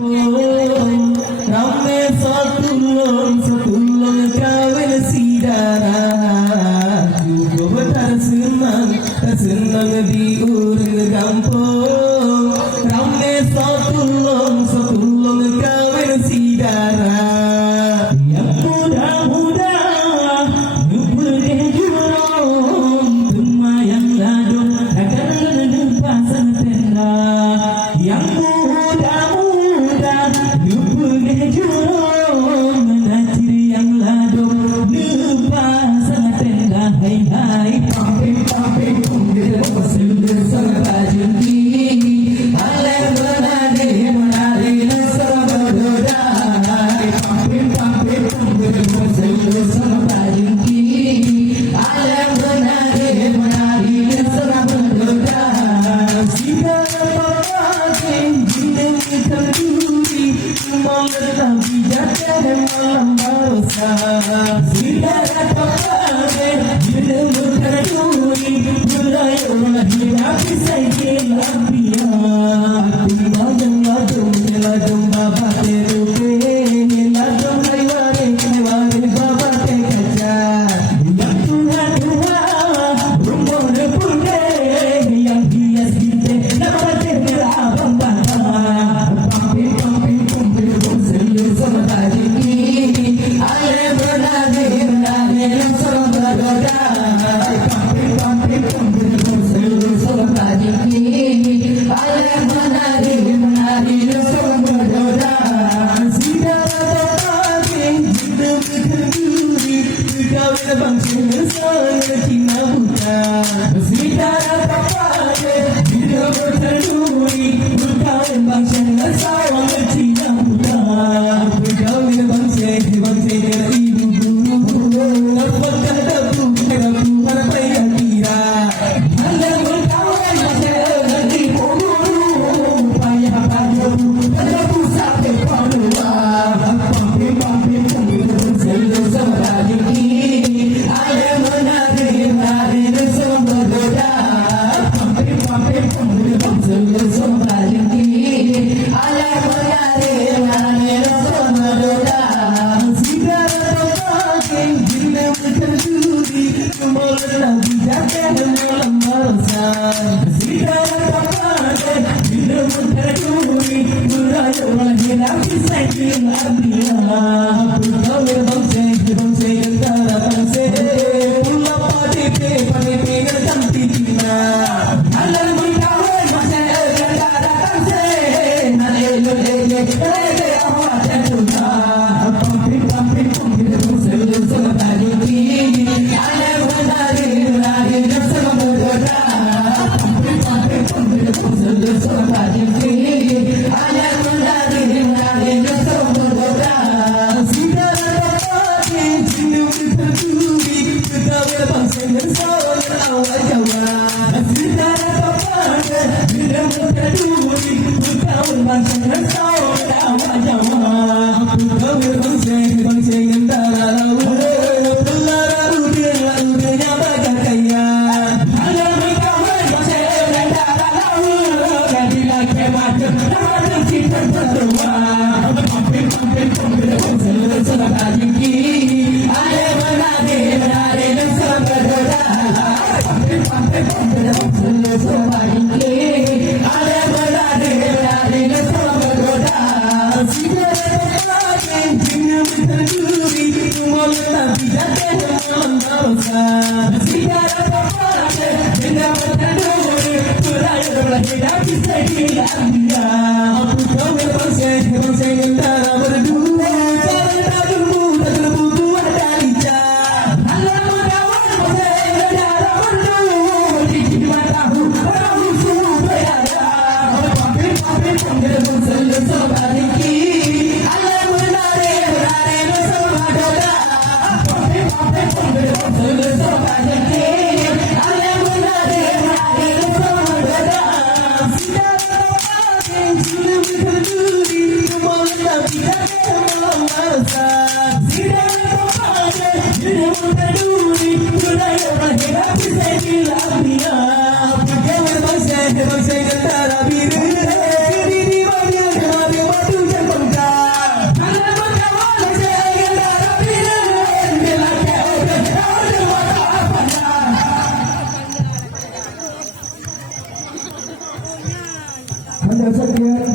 Ramai satulung kawin sidara juga bersenang di urang kampung. Ramai satulung kawin sidara yang muda-muda berjaya jurong lumayan ladung akan lepasan tenda yang muda-muda berjaya jurong menacir yang ladung lepasan tenda. Hai hai pamping dia sudah sampai jengki alam menari nasab berdoa. Pamping dia sudah sampai jengki alam menari nasab berdoa. Sidang pakai jinak terjuri malam bijak dan malam barusa. Sidang pakai jinak terjuri berayulah hidup saja lampian. Ladung baba terupe ladung kaiware baba te kajar yang Tuhan rumah pune yang hias kita nama terkira bambang. Pamping selu sama tadi ale menari sama berdoa. Pamping selu sama tadi ale menari sama berdoa. Sidang pakai hidup terjuri kawin bangsa sang Cina buta. Sidang pakai hidup terjuri kawin bangsa sang Cina buta. Kawin bangsa ibu guru apakah dapu mana yang kira anda berkawan bangsa negeri guru payah payah anda pusat kepala. Pamping selu sama ini ada menari sama berdoa. Pamping selu sama ini ada menari sama berdoa. Sidang pakai jinak terjudi malam bijak dan malam barusan. Sidang pakai jinak terjudi berayulah hidup saja lampian. Kawin bangsa negara bangsa pulau padipe dengan Cina. Alam berkawan bangsa negara bangsa elok awak dan Tuhan. Pamping selu sama tadi alam menari sama berdoa. Pamping selu sama tadi alam menari sama berdoa. Sidang pakai jinak terjudi kawin bangsa sang awak Jawa. Setiap